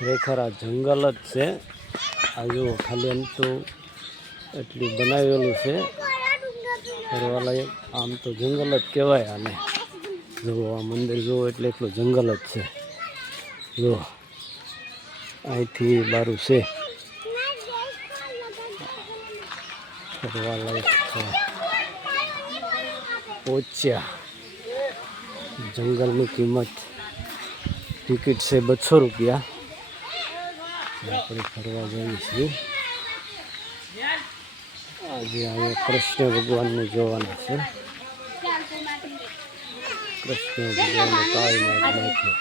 ખરેખર આ જંગલ જ છે. આ જુઓ, ખાલી આમ તો એટલું બનાવેલું છે. ફરવાલાયક આમ તો જંગલ જ કહેવાય આને. જુઓ, આ મંદિર જુઓ, એટલે એટલું જંગલ જ છે. જુઓ, અહીંથી બારું છે. ફરવાલાયક છે પહોંચ્યા. જંગલની કિંમત ટિકિટ છે બસો રૂપિયા. આપણે ફરવા જઈએ છીએ આજે અહીંયા કૃષ્ણ ભગવાનને જોવાના છે. કૃષ્ણ ભગવાનને કાળી નાગ નાખ્યો